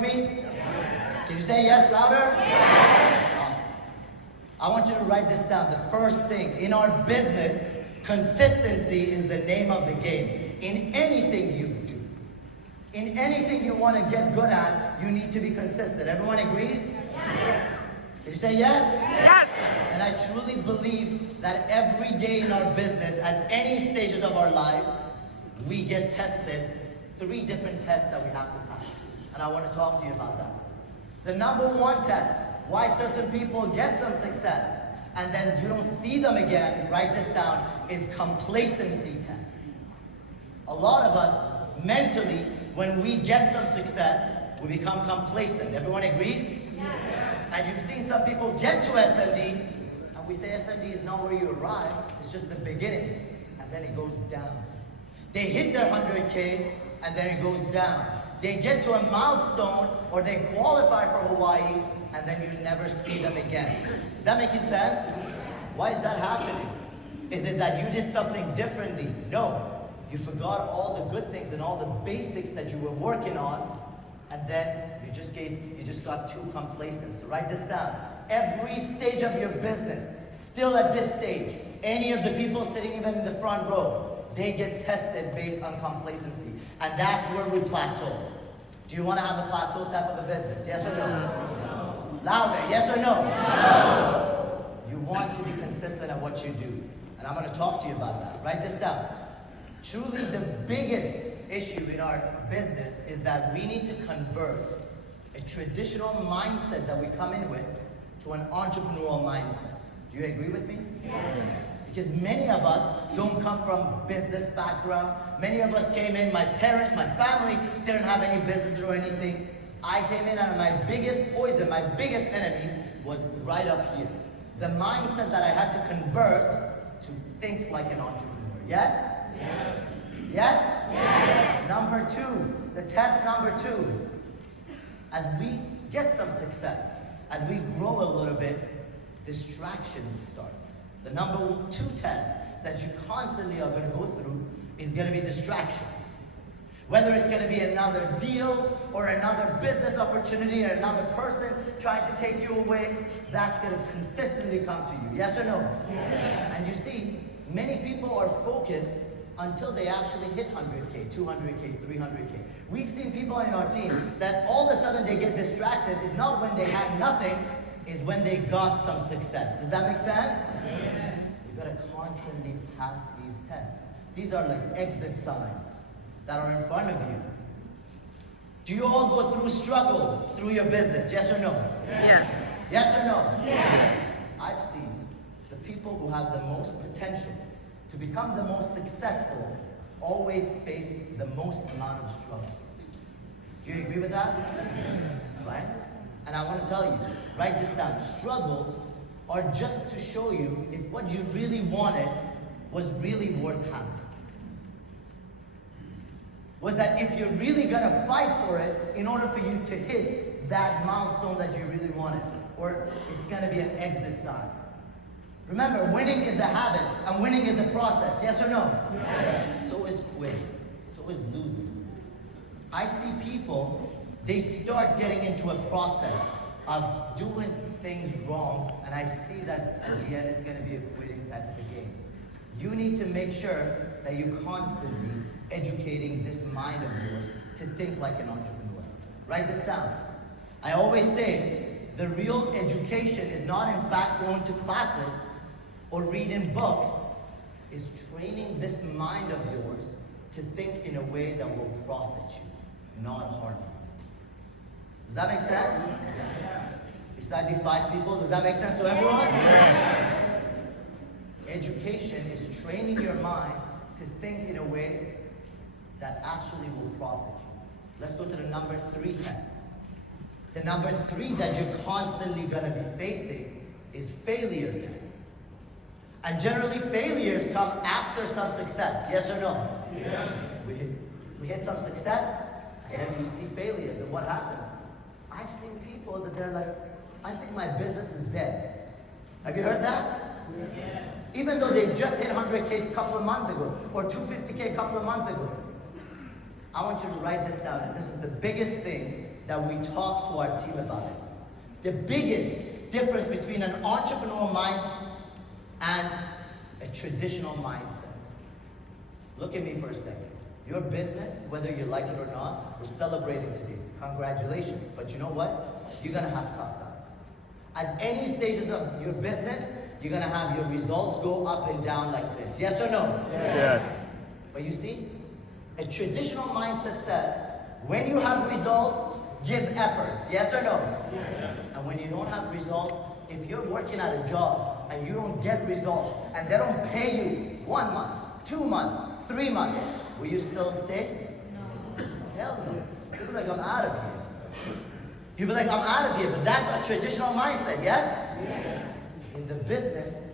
Me? Can you say yes louder? Yes. Awesome. I want you to write this down. The first thing in our business, consistency is the name of the game. In anything you do, in anything you want to get good at, you need to be consistent. Everyone agrees? Yes. Can you say yes? Yes. And I truly believe that every day in our business, at any stages of our lives, we get tested. 3 different tests that we have to pass. And I want to talk to you about that. The number 1 test, why certain people get some success and then you don't see them again, write this down, is complacency test. A lot of us, mentally, when we get some success, we become complacent. Everyone agrees? Yes. And you've seen some people get to SMD, and we say SMD is not where you arrive, it's just the beginning, and then it goes down. They hit their 100K, and then it goes down. They get to a milestone, or they qualify for Hawaii, and then you never see them again. Is that making sense? Why is that happening? Is it that you did something differently? No. You forgot all the good things and all the basics that you were working on, and then you just got too complacent. So write this down. Every stage of your business, still at this stage, any of the people sitting even in the front row, they get tested based on complacency. And that's where we plateau. Do you want to have a plateau type of a business? Yes or no? No. Louder, yes or no? No. You want to be consistent at what you do. And I'm going to talk to you about that. Write this down. Truly the biggest issue in our business is that we need to convert a traditional mindset that we come in with to an entrepreneurial mindset. Do you agree with me? Yes. Because many of us don't come from business background. Many of us came in, my parents, my family didn't have any business or anything. I came in and my biggest poison, my biggest enemy was right up here. The mindset that I had to convert to think like an entrepreneur. Yes? Yes. Yes? Yes. Number 2, the test number 2. As we get some success, as we grow a little bit, distractions start. The number 2 test that you constantly are going to go through is going to be distractions. Whether it's going to be another deal or another business opportunity or another person trying to take you away, that's going to consistently come to you. Yes or no? Yes. And you see, many people are focused until they actually hit 100K, 200K, 300K. We've seen people in our team that all of a sudden they get distracted. It's not when they had nothing, is when they got some success. Does that make sense? Yes. You've got to constantly pass these tests. These are like exit signs that are in front of you. Do you all go through struggles through your business? Yes or no? Yes. Yes or no? Yes. I've seen the people who have the most potential to become the most successful always face the most amount of struggle. Do you agree with that? Right? And I want to tell you, write this down. Struggles are just to show you if what you really wanted was really worth having. Was that if you're really going to fight for it in order for you to hit that milestone that you really wanted, or it's going to be an exit sign. Remember, winning is a habit, and winning is a process. Yes or no? Yes. So is quitting. So is losing. I see people, they start getting into a process of doing things wrong, and I see that at the end it's going to be a quitting type of a game. You need to make sure that you're constantly educating this mind of yours to think like an entrepreneur. Write this down. I always say, the real education is not in fact going to classes or reading books, is training this mind of yours to think in a way that will profit you, not harm you. Does that make sense? Yeah. Beside these 5 people, does that make sense to everyone? Yeah. Education is training your mind to think in a way that actually will profit you. Let's go to the number 3 test. The number 3 that you're constantly going to be facing is failure test. And generally failures come after some success. Yes or no? Yes. We hit some success, and then we see failures, and what happens? I've seen people that they're like, I think my business is dead. Have you heard that? Yes. Even though they just hit 100K a couple of months ago, or 250K a couple of months ago. I want you to write this down, and this is the biggest thing that we talk to our team about it. The biggest difference between an entrepreneurial mind and a traditional mindset. Look at me for a second. Your business, whether you like it or not, we're celebrating today. Congratulations. But you know what? You're going to have tough times. At any stages of your business, you're going to have your results go up and down like this. Yes or no? Yes. But you see, a traditional mindset says, when you have results, give efforts. Yes or no? Yes. And when you don't have results, if you're working at a job and you don't get results and they don't pay you 1 month, 2 months, 3 months, will you still stay? No. Hell no. You'll be like, I'm out of here. You'll be like, I'm out of here. But that's a traditional mindset, yes? Yes. In the business,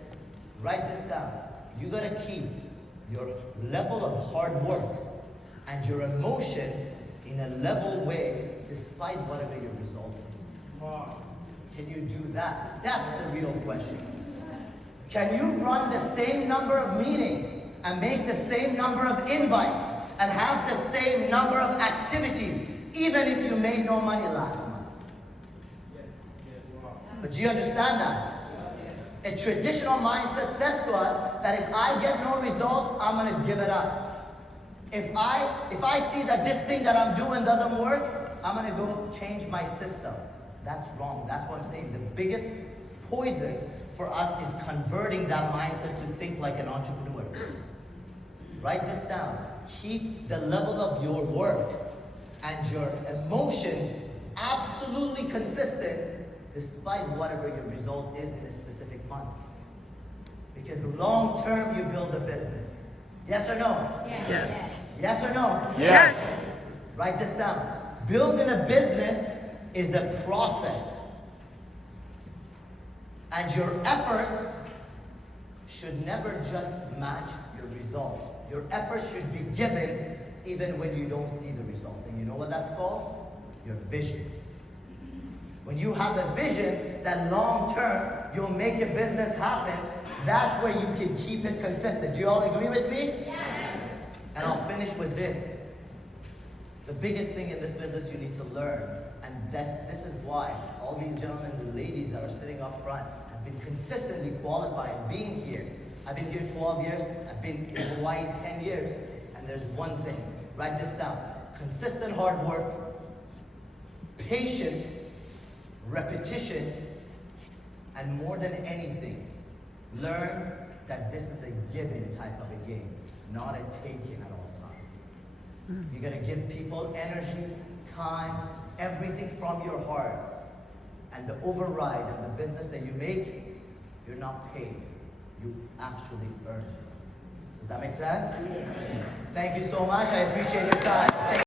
write this down. You gotta keep your level of hard work and your emotion in a level way despite whatever your result is. Wow. Can you do that? That's the real question. Can you run the same number of meetings and make the same number of invites and have the same number of activities even if you made no money last month? But do you understand that? A traditional mindset says to us that if I get no results, I'm going to give it up. If I see that this thing that I'm doing doesn't work, I'm going to go change my system. That's wrong. That's what I'm saying. The biggest poison for us is converting that mindset to think like an entrepreneur. Write this down. Keep the level of your work and your emotions absolutely consistent despite whatever your result is in a specific month. Because long term you build a business. Yes or no? Yes. Yes or no? Yes. Write this down. Building a business is a process. And your efforts should never just match your results. Your efforts should be given even when you don't see the results. And you know what that's called? Your vision. When you have a vision that long term you'll make a business happen, that's where you can keep it consistent. Do you all agree with me? Yes. And I'll finish with this. The biggest thing in this business you need to learn, and this is why all these gentlemen and ladies that are sitting up front have been consistently qualified being here. I've been here 12 years, I've been in Hawaii 10 years, and there's one thing. Write this down. Consistent hard work, patience, repetition, and more than anything, learn that this is a given type of a game, not a taking at all times. You're going to give people energy, time, everything from your heart. And the override of the business that you make, you're not paid. You actually earn it. Does that make sense? Thank you so much. I appreciate your time.